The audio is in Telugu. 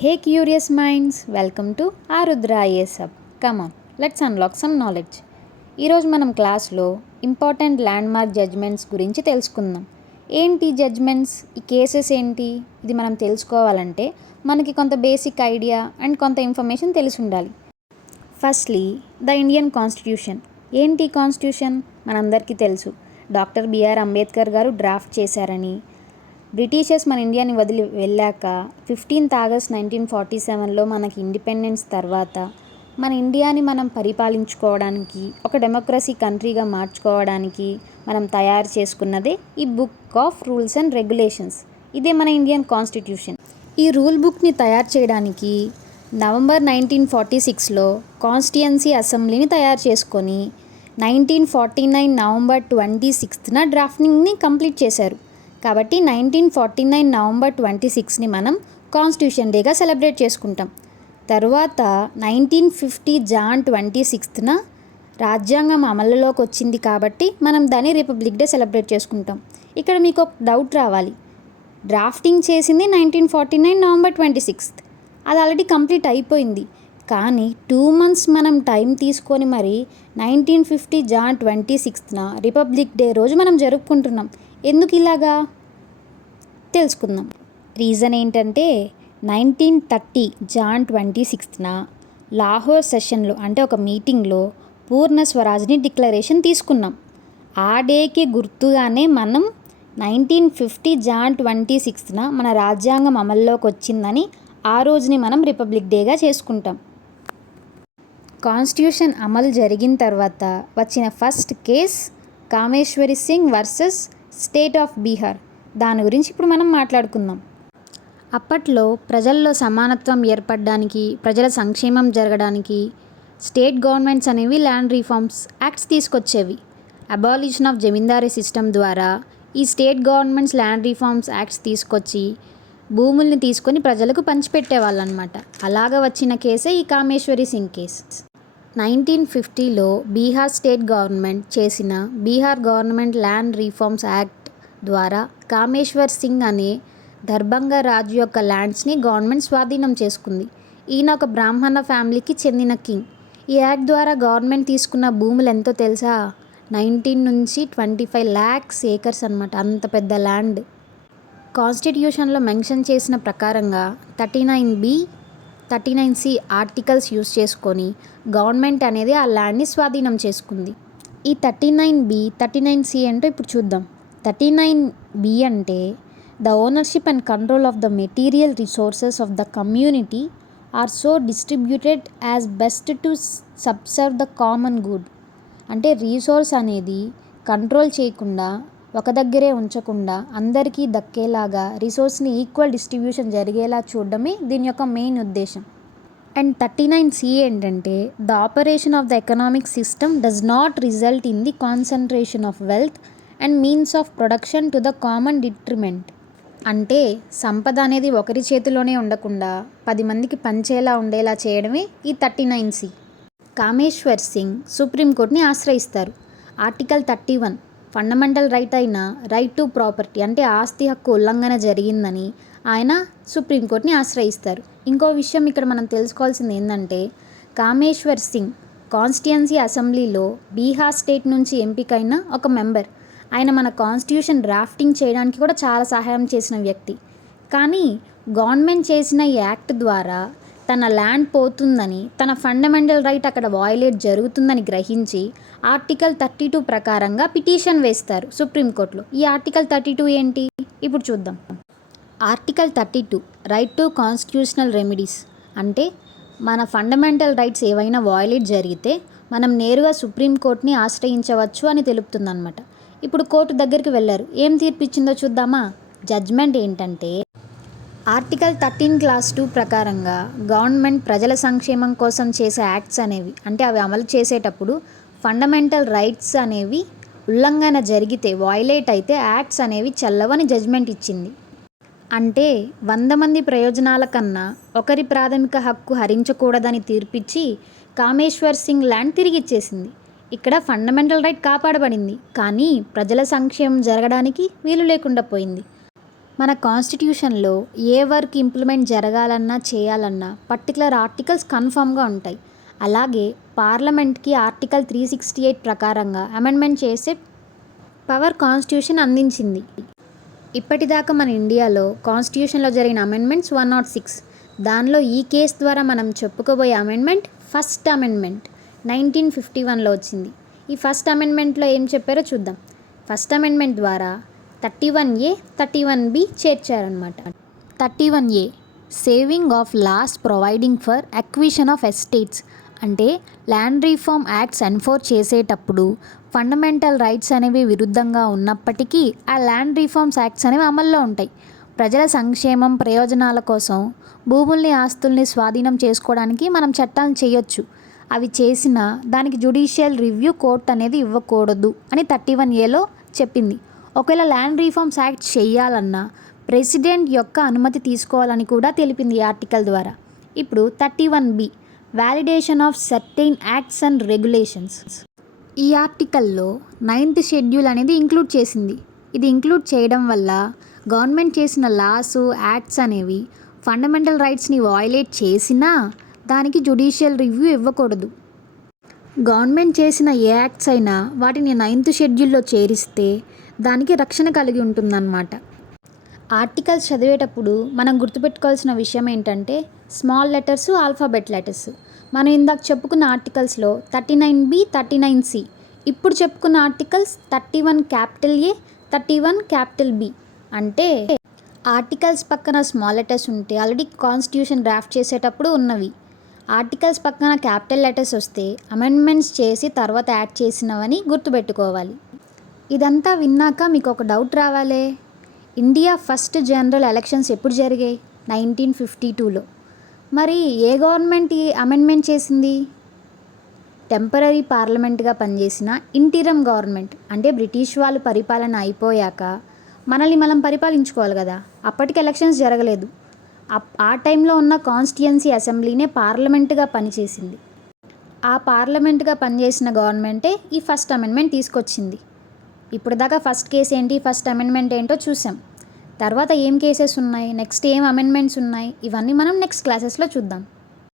Hey curious minds, welcome to Arudra IAS Hub. Come on, let's unlock some knowledge. ఈరోజు మనం క్లాస్లో ఇంపార్టెంట్ ల్యాండ్మార్క్ జడ్జ్మెంట్స్ గురించి తెలుసుకుందాం. ఏంటి జడ్జ్మెంట్స్, ఈ కేసెస్ ఏంటి, ఇది మనం తెలుసుకోవాలంటే మనకి కొంత బేసిక్ ఐడియా అండ్ కొంత ఇన్ఫర్మేషన్ తెలిసి ఉండాలి. Firstly the Indian constitution. ఏంటి కాన్స్టిట్యూషన్? మనందరికీ తెలుసు, డాక్టర్ బిఆర్ అంబేద్కర్ గారు డ్రాఫ్ట్ చేశారని. బ్రిటిషర్స్ మన ఇండియాని వదిలి వెళ్ళాక 15th August 1947లో మనకి ఇండిపెండెన్స్ తర్వాత మన ఇండియాని మనం పరిపాలించుకోవడానికి, ఒక డెమోక్రసీ కంట్రీగా మార్చుకోవడానికి మనం తయారు చేసుకున్నదే ఈ book of rules and regulations. ఇదే మన ఇండియన్ కాన్స్టిట్యూషన్. ఈ రూల్ బుక్ని తయారు చేయడానికి November 1946లో కాన్స్టిట్యుయెన్సీ అసెంబ్లీని తయారు చేసుకొని 1949 November 26న డ్రాఫ్టింగ్ని కంప్లీట్ చేశారు. కాబట్టి 1949 November 26ని మనం కాన్స్టిట్యూషన్ డేగా సెలబ్రేట్ చేసుకుంటాం. తర్వాత 1950 Jan 26న రాజ్యాంగం అమలులోకి వచ్చింది కాబట్టి మనం దాన్ని రిపబ్లిక్ డే సెలబ్రేట్ చేసుకుంటాం. ఇక్కడ మీకు ఒక డౌట్ రావాలి, డ్రాఫ్టింగ్ చేసింది 1949 November 26th, అది ఆల్రెడీ కంప్లీట్ అయిపోయింది. కానీ 2 months మనం టైం తీసుకొని మరి 1950 Jan 26న రిపబ్లిక్ డే రోజు మనం జరుపుకుంటున్నాం. ఎందుకు ఇలాగా తెలుసుకుందాం. రీజన్ ఏంటంటే 1930 Jan 26న లాహోర్ సెషన్లో, అంటే ఒక మీటింగ్లో పూర్ణ స్వరాజ్ని డిక్లరేషన్ తీసుకున్నాం. ఆ డేకి గుర్తుగానే మనం 1950 Jan 26న మన రాజ్యాంగం అమల్లోకి వచ్చిందని ఆ రోజుని మనం రిపబ్లిక్ డేగా చేసుకుంటాం. కాన్స్టిట్యూషన్ అమలు జరిగిన తర్వాత వచ్చిన first case Kameshwari Singh versus state of Bihar. దాని గురించి ఇప్పుడు మనం మాట్లాడుకుందాం. అప్పట్లో ప్రజల్లో సమానత్వం ఏర్పడడానికి, ప్రజల సంక్షేమం జరగడానికి స్టేట్ గవర్నమెంట్స్ అనేవి ల్యాండ్ రిఫార్మ్స్ యాక్ట్స్ తీసుకొచ్చేవి. అబాలిషన్ ఆఫ్ జమీందారీ సిస్టమ్ ద్వారా ఈ state governments land reforms acts తీసుకొచ్చి భూముల్ని తీసుకొని ప్రజలకు పంచిపెట్టేవాళ్ళు అనమాట. అలాగా వచ్చిన కేసే ఈ కామేశ్వరి సింగ్ కేస్. 1950లో బీహార్ స్టేట్ గవర్నమెంట్ చేసిన Bihar government land reforms act ద్వారా కామేశ్వర్ సింగ్ అనే దర్భంగా రాజు యొక్క ల్యాండ్స్ని గవర్నమెంట్ స్వాధీనం చేసుకుంది. ఈయన ఒక బ్రాహ్మణ ఫ్యామిలీకి చెందిన కింగ్. ఈ యాక్ట్ ద్వారా గవర్నమెంట్ తీసుకున్న భూములు ఎంతో తెలుసా? 19 నుంచి 25 lakhs acres అనమాట. అంత పెద్ద ల్యాండ్. కాన్స్టిట్యూషన్లో మెన్షన్ చేసిన ప్రకారంగా 39B 39C ఆర్టికల్స్ యూస్ చేసుకొని గవర్నమెంట్ అనేది ఆ ల్యాండ్ని స్వాధీనం చేసుకుంది. ఈ 39B 39C అంటే ఇప్పుడు చూద్దాం. 39B అంటే the ownership and control of the material resources of the community are so distributed as best to subserve the common good. అంటే రీసోర్స్ అనేది కంట్రోల్ చేయకుండా, ఒక దగ్గరే ఉంచకుండా అందరికీ దక్కేలాగా రిసోర్స్ని ఈక్వల్ డిస్ట్రిబ్యూషన్ జరిగేలా చూడడమే దీని యొక్క మెయిన్ ఉద్దేశం. అండ్ 39C ఏంటంటే the operation of the economic system does not result in the concentration of wealth and means of production to the common detriment. అంటే సంపద అనేది ఒకరి చేతిలోనే ఉండకుండా 10 మందికి పంచేలా ఉండేలా చేయడమే ఈ 39C. కామేశ్వర్ సింగ్ సుప్రీంకోర్టుని ఆశ్రయిస్తారు. ఆర్టికల్ 31 ఫండమెంటల్ రైట్ అయిన రైట్ టు ప్రాపర్టీ, అంటే ఆస్తి హక్కు ఉల్లంఘన జరిగిందని ఆయన సుప్రీంకోర్టుని ఆశ్రయిస్తారు. ఇంకో విషయం ఇక్కడ మనం తెలుసుకోవాల్సింది ఏంటంటే కామేశ్వర్ సింగ్ కాన్స్టిట్యుయెన్సీ అసెంబ్లీలో బీహార్ స్టేట్ నుంచి ఎంపికైన ఒక మెంబర్. ఆయన మన కాన్స్టిట్యూషన్ డ్రాఫ్టింగ్ చేయడానికి కూడా చాలా సహాయం చేసిన వ్యక్తి. కానీ గవర్నమెంట్ చేసిన ఈ యాక్ట్ ద్వారా తన ల్యాండ్ పోతుందని, తన ఫండమెంటల్ రైట్ అక్కడ వయోలేట్ జరుగుతుందని గ్రహించి ఆర్టికల్ 32 ప్రకారంగా పిటిషన్ వేస్తారు సుప్రీంకోర్టులో. ఈ ఆర్టికల్ 32 ఏంటి ఇప్పుడు చూద్దాం. Article 32 right to constitutional remedies. అంటే మన ఫండమెంటల్ రైట్స్ ఏవైనా వయోలేట్ జరిగితే మనం నేరుగా సుప్రీంకోర్టుని ఆశ్రయించవచ్చు అని తెలుపుతుందన్నమాట. ఇప్పుడు కోర్టు దగ్గరికి వెళ్ళారు. ఏం తీర్పిచ్చిందో చూద్దామా. జడ్జ్మెంట్ ఏంటంటే ఆర్టికల్ 13 Clause 2 ప్రకారంగా గవర్నమెంట్ ప్రజల సంక్షేమం కోసం చేసే యాక్ట్స్ అనేవి, అంటే అవి అమలు చేసేటప్పుడు ఫండమెంటల్ రైట్స్ అనేవి ఉల్లంఘన జరిగితే, వయోలేట్ అయితే యాక్ట్స్ అనేవి చెల్లవని జడ్జ్మెంట్ ఇచ్చింది. అంటే 100 మంది ప్రయోజనాల కన్నా ఒకరి ప్రాథమిక హక్కు హరించకూడదని తీర్పిచ్చి కామేశ్వర్ సింగ్ ల్యాండ్ తిరిగిచ్చేసింది. ఇక్కడ ఫండమెంటల్ రైట్ కాపాడబడింది, కానీ ప్రజల సంక్షేమం జరగడానికి వీలు లేకుండా పోయింది. మన కాన్స్టిట్యూషన్లో ఏ వర్క్ ఇంప్లిమెంట్ జరగాలన్నా చేయాలన్నా పర్టికులర్ ఆర్టికల్స్ కన్ఫామ్గా ఉంటాయి. అలాగే పార్లమెంట్కి ఆర్టికల్ 368 ప్రకారంగా అమెండ్మెంట్ చేసే పవర్ కాన్స్టిట్యూషన్ అందించింది. ఇప్పటిదాకా మన ఇండియాలో కాన్స్టిట్యూషన్లో జరిగిన అమెండ్మెంట్స్ 106. దానిలో ఈ కేసు ద్వారా మనం చెప్పుకోబోయే అమెండ్మెంట్ ఫస్ట్ అమెండ్మెంట్ 1951లో వచ్చింది. ఈ ఫస్ట్ అమెండ్మెంట్లో ఏం చెప్పారో చూద్దాం. ఫస్ట్ అమెండ్మెంట్ ద్వారా 31A 31B చేర్చారనమాట. 31A saving of laws providing for acquisition of estates అంటే ల్యాండ్ రిఫార్మ్ యాక్ట్స్ ఎన్ఫోర్స్ చేసేటప్పుడు ఫండమెంటల్ రైట్స్ అనేవి విరుద్ధంగా ఉన్నప్పటికీ ఆ ల్యాండ్ రిఫార్మ్స్ యాక్ట్స్ అనేవి అమల్లో ఉంటాయి. ప్రజల సంక్షేమం ప్రయోజనాల కోసం భూముల్ని ఆస్తుల్ని స్వాధీనం చేసుకోవడానికి మనం చట్టాలను చేయొచ్చు. అవి చేసిన దానికి జ్యుడిషియల్ రివ్యూ కోర్ట్ అనేది ఇవ్వకూడదు అని 31Aలో చెప్పింది. ఒకవేళ ల్యాండ్ రిఫార్మ్స్ యాక్ట్ చేయాలన్నా ప్రెసిడెంట్ యొక్క అనుమతి తీసుకోవాలని కూడా తెలిపింది ఈ ఆర్టికల్ ద్వారా. ఇప్పుడు 31B validation of certain acts and regulations. ఈ ఆర్టికల్లో 9th షెడ్యూల్ అనేది ఇంక్లూడ్ చేసింది. ఇది ఇంక్లూడ్ చేయడం వల్ల గవర్నమెంట్ చేసిన లాస్ యాక్ట్స్ అనేవి ఫండమెంటల్ రైట్స్ని వయలేట్ చేసినా దానికి జ్యుడిషియల్ రివ్యూ ఇవ్వకూడదు. గవర్నమెంట్ చేసిన ఏ యాక్ట్స్ అయినా వాటిని 9th షెడ్యూల్లో చేరిస్తే దానికి రక్షణ కలిగి ఉంటుందన్నమాట. ఆర్టికల్స్ చదివేటప్పుడు మనం గుర్తుపెట్టుకోవాల్సిన విషయం ఏంటంటే స్మాల్ లెటర్స్, ఆల్ఫాబెట్ లెటర్స్. మనం ఇందాక చెప్పుకున్న ఆర్టికల్స్లో 39B 39C, ఇప్పుడు చెప్పుకున్న articles 31 capital A 31 capital B. అంటే ఆర్టికల్స్ పక్కన స్మాల్ లెటర్స్ ఉంటే ఆల్రెడీ కాన్స్టిట్యూషన్ డ్రాఫ్ట్ చేసేటప్పుడు ఉన్నవి. ఆర్టికల్స్ పక్కన క్యాపిటల్ లెటర్స్ వస్తే అమెండ్మెంట్స్ చేసి తర్వాత యాడ్ చేసినవని గుర్తుపెట్టుకోవాలి. ఇదంతా విన్నాక మీకు ఒక డౌట్ రావాలే, ఇండియా ఫస్ట్ జనరల్ ఎలక్షన్స్ ఎప్పుడు జరిగాయి? 1952లో. మరి ఏ గవర్నమెంట్ ఈ అమెండ్మెంట్ చేసింది? టెంపరరీ పార్లమెంట్గా పనిచేసిన ఇంటీరియం గవర్నమెంట్. అంటే బ్రిటిష్ వాళ్ళు పరిపాలన అయిపోయాక మనల్ని మనం పరిపాలించుకోవాలి కదా, అప్పటికి ఎలక్షన్స్ జరగలేదు. ఆ టైంలో ఉన్న కాన్స్టిట్యుయెన్సీ అసెంబ్లీనే పార్లమెంట్గా పనిచేసింది. ఆ పార్లమెంట్గా పనిచేసిన గవర్నమెంటే ఈ ఫస్ట్ అమెండ్మెంట్ తీసుకొచ్చింది. ఇప్పుడు దాకా ఫస్ట్ కేసు ఏంటి, ఫస్ట్ అమెండ్మెంట్ ఏంటో చూసాం. తర్వాత ఏం కేసెస్ ఉన్నాయి, నెక్స్ట్ ఏం అమెండ్మెంట్స్ ఉన్నాయి, ఇవన్నీ మనం నెక్స్ట్ క్లాసెస్లో చూద్దాం.